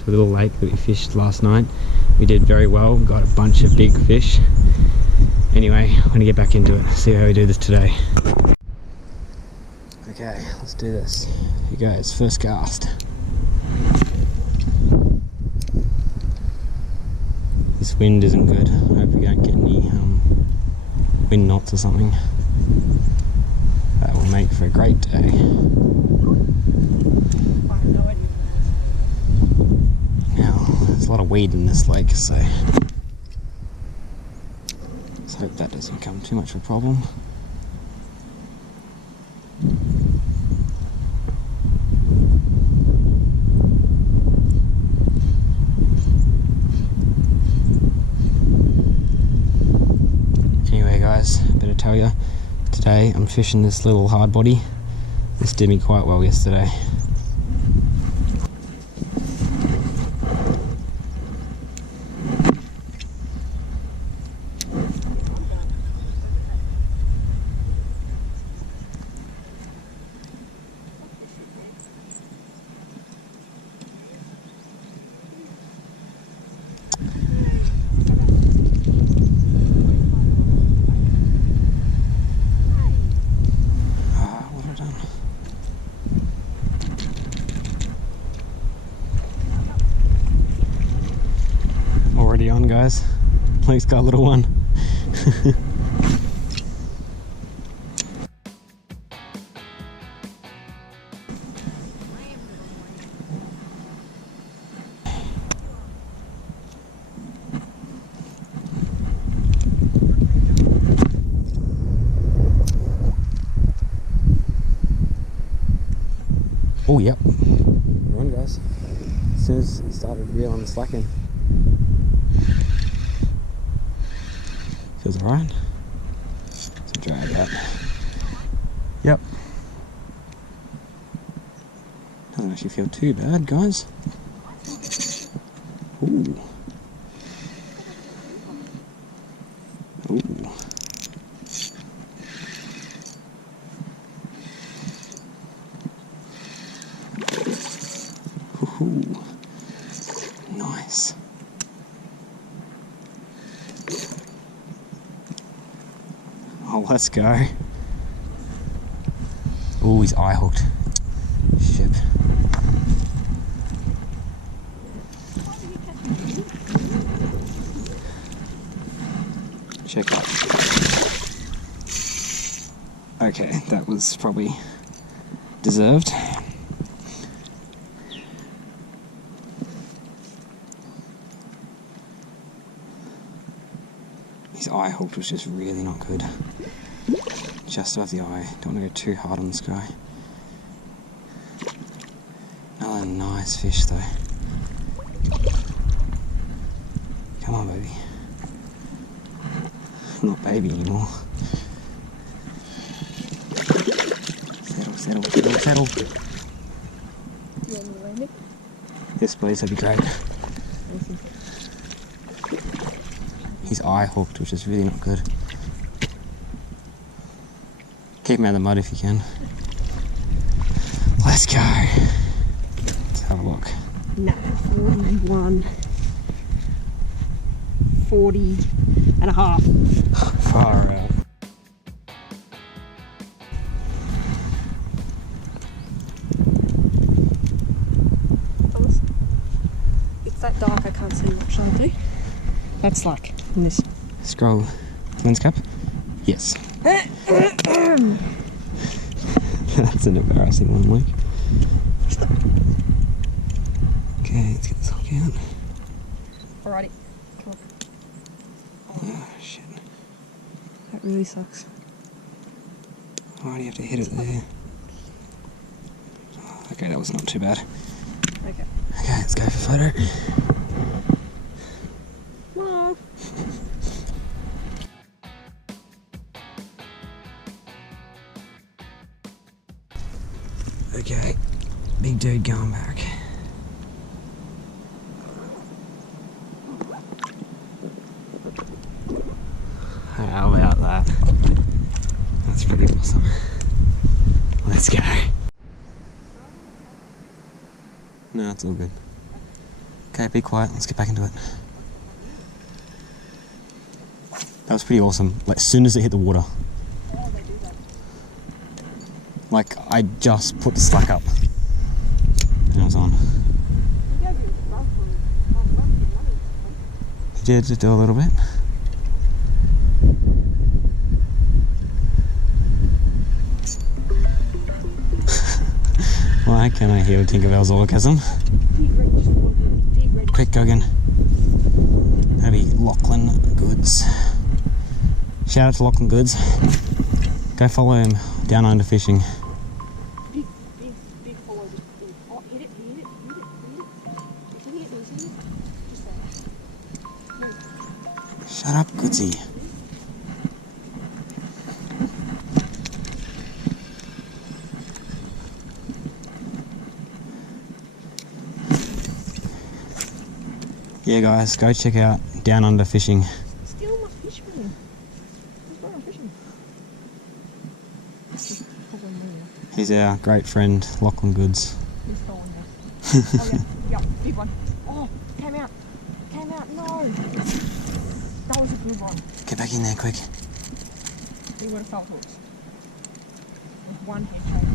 to a little lake that we fished last night. We did very well, got a bunch of big fish. Anyway, I'm gonna get back into it, see how we do this today. Okay, let's do this. Here goes, first cast. This wind isn't good. I hope we don't get any wind knots or something. That will make for a great day. Now, there's a lot of weed in this lake, so let's hope that doesn't become too much of a problem. Anyway guys, better tell you, today I'm fishing this little hard body. This did me quite well yesterday. On guys, please got a little one. Oh yep, we're on guys. As soon as he started reeling and slacking. Feels alright. Let's drag that. Yep. Doesn't actually feel too bad, guys. Ooh. Ooh. Ooh. Nice. Oh, let's go. Oh, he's eye hooked. Shit. Check that. Okay, that was probably deserved. His eye hook was just really not good. Just above the eye. Don't want to go too hard on this guy. Another nice fish though. Come on, baby. I'm not baby anymore. Settle, settle, settle, settle. You want me to land it? Yes, please. That'd be great. He's eye hooked, which is really not good. Keep him out of the mud if you can. Let's go. Let's have a look. No, 41, 40 and a half. Far out. It's that dark I can't see much, aren't I? That's like in this. Scroll lens cap? Yes. That's an embarrassing one, Mike. Okay, let's get this hook out. Alrighty, come on. Oh, shit. That really sucks. Why do you have to hit it there? Oh, okay, that was not too bad. Okay. Okay, let's go for photo. Well. Okay, big dude going back. How about that? That's pretty awesome. Let's go. No, it's all good. Okay, be quiet. Let's get back into it. That was pretty awesome. Like, as soon as it hit the water. Like, I just put the slack up. And it was on. He did just do a little bit. Why can I hear Tinkerbell's orgasm? Quick, go again. That'll be Lachlan Goods. Shout out to Lachlan Goods. Go follow him down under fishing. Big follow. Oh, hit it. Shut up, Goodsy. Yeah, guys, go check out Down Under Fishing. Steal my fish from him. He's going fishing. He's our great friend, Lachlan Goods. He's following us. Oh, yeah, big one. Oh, came out. No. That was a good one. Get back in there, quick. He would have felt hooks. With one handshake.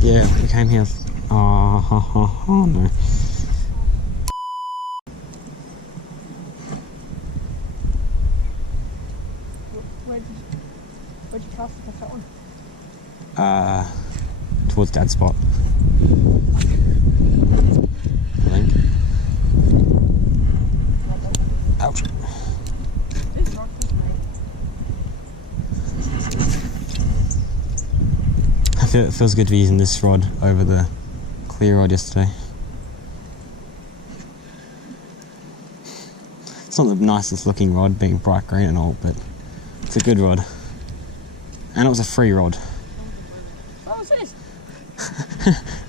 Yeah, we came here. Oh no. Where'd you cast the that one? Towards Dad's spot. I think. Ouch. It feels good to be using this rod over the clear rod yesterday. It's not the nicest looking rod, being bright green and all, but it's a good rod. And it was a free rod. What was this?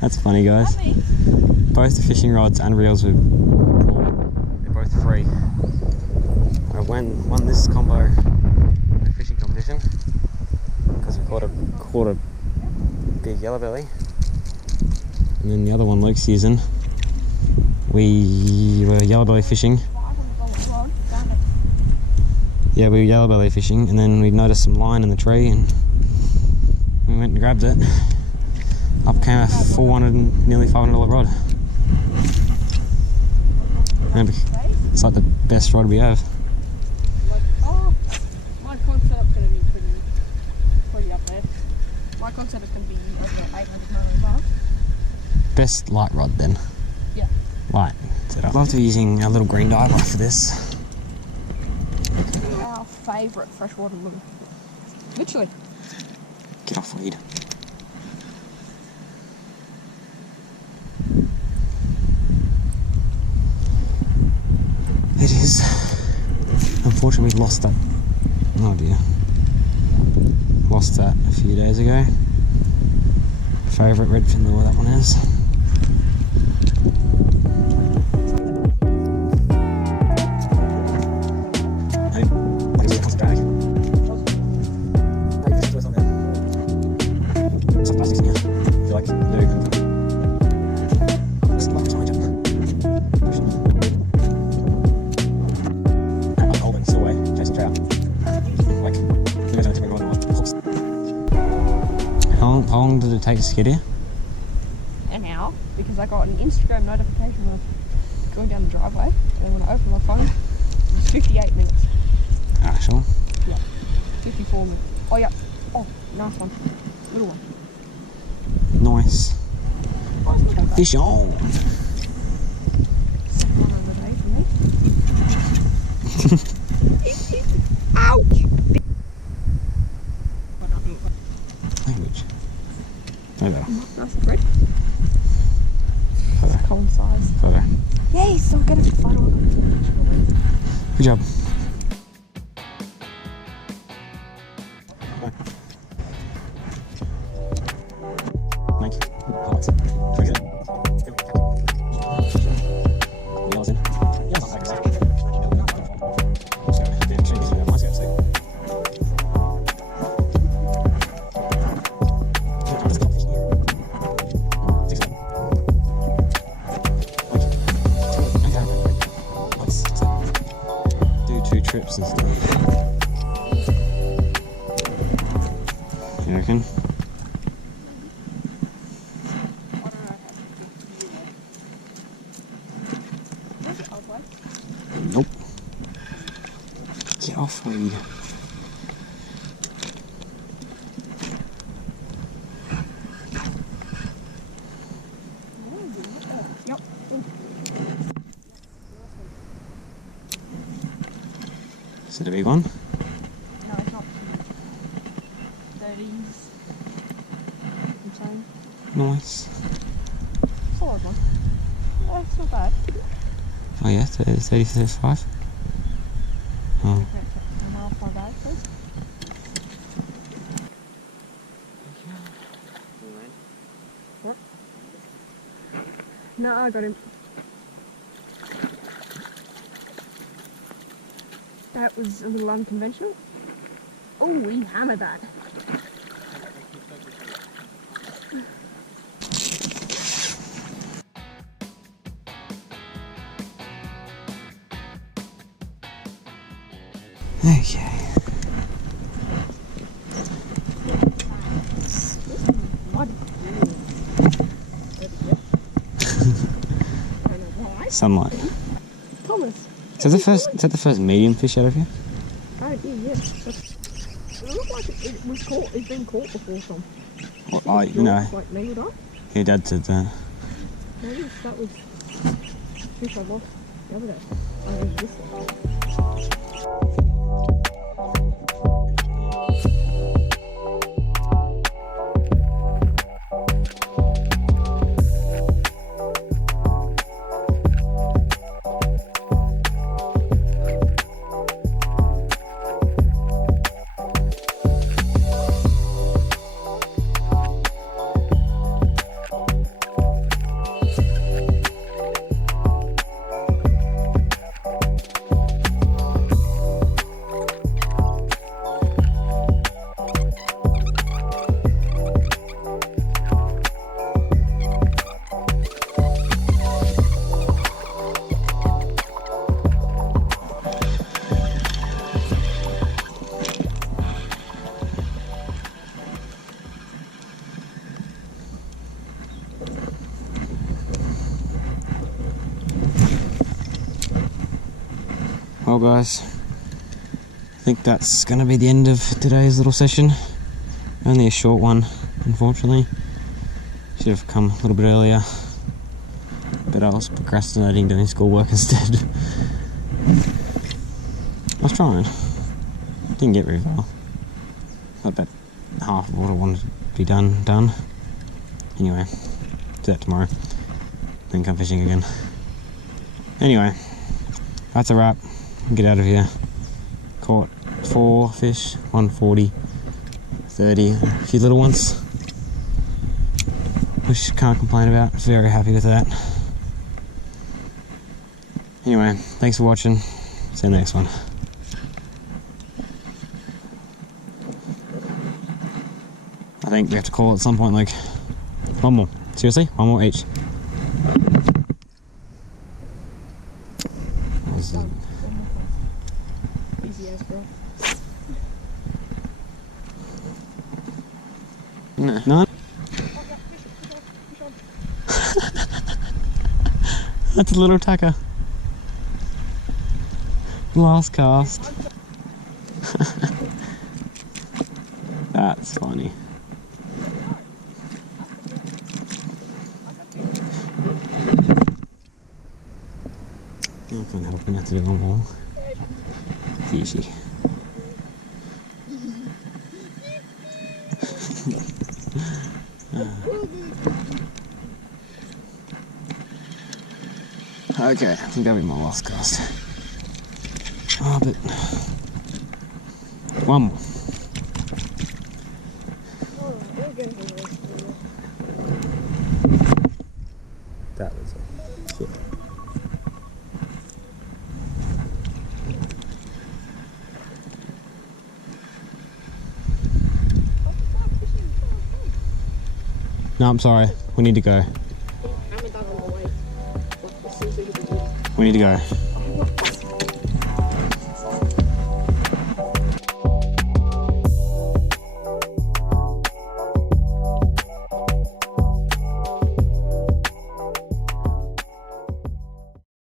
That's funny, guys. Both the fishing rods and reels were they're both free. I won this combo in a fishing competition because we caught a big yellow belly, and then the other one Luke's using, we were yellow belly fishing. Yeah, we were yellow belly fishing, and then we noticed some line in the tree, and we went and grabbed it. Up came a $400, nearly $500 rod. And it's like the best rod we have. My concept's going to be pretty up there. My concept is going to be over 800, 900 bucks. Best light rod then. Yeah. Light. I'd love to be using a little green diver for this. Our favourite freshwater lure. Literally. Get off weed. It is. Unfortunately, we lost that. Oh dear. Lost that a few days ago. Favourite Redfin lure that one is. How long did it take to get here? An hour, because I got an Instagram notification when I was going down the driveway, and when I opened my phone, it was 58 minutes. Ah, sure. Yeah. 54 minutes. Oh, yeah. Oh, nice one. Little one. Nice. Oh, it's not that bad. Fish on. Second one of the day for me. Ouch! Language. No better. Nice and red. Further. Coincides. Further. Yes, I'm getting a photo of it. Good job. Thank you. Hot. Very good. Nails in. Yeah, I'll take a sec. Do 2 trips and stuff. You reckon? Nope. Get off me. Yep. Is it a big one? No, it's not. 30s. I'm saying. Nice. Solid one. Yeah, it's not bad. Oh yeah, 30, 35. Oh. Am I off my bag, please? What? No, I got him. That was a little unconventional. Oh, we hammered that. Okay. Mud. I don't know why. Sunlight. Thomas. Is that the first medium fish out of here? Oh, it is, yes. It looked like it was caught. It's been caught before, Tom. Well, you know, Like mangled up. your dad said that. Maybe that was fish I lost the other day. I was this one. Well guys, I think that's going to be the end of today's little session. Only a short one, unfortunately. Should have come a little bit earlier, but I was procrastinating doing schoolwork instead. I was trying. Didn't get very far. Got about half of what I wanted to be done. Anyway, do that tomorrow. Then come fishing again. Anyway, that's a wrap. Get out of here. Caught 4 fish, 140, 30, a few little ones, which can't complain about. Very happy with that. Anyway, thanks for watching. See you next one. I think we have to call at some point, like, one more. Seriously? One more each. Easy as, bro. No? That's a little tacker. Last cast. That's funny. I can't help you have to do them all. It's easy. Okay, I think that'll be my last cast. Oh, but one more. That was it. Shit. No, I'm sorry. We need to go. We need to go.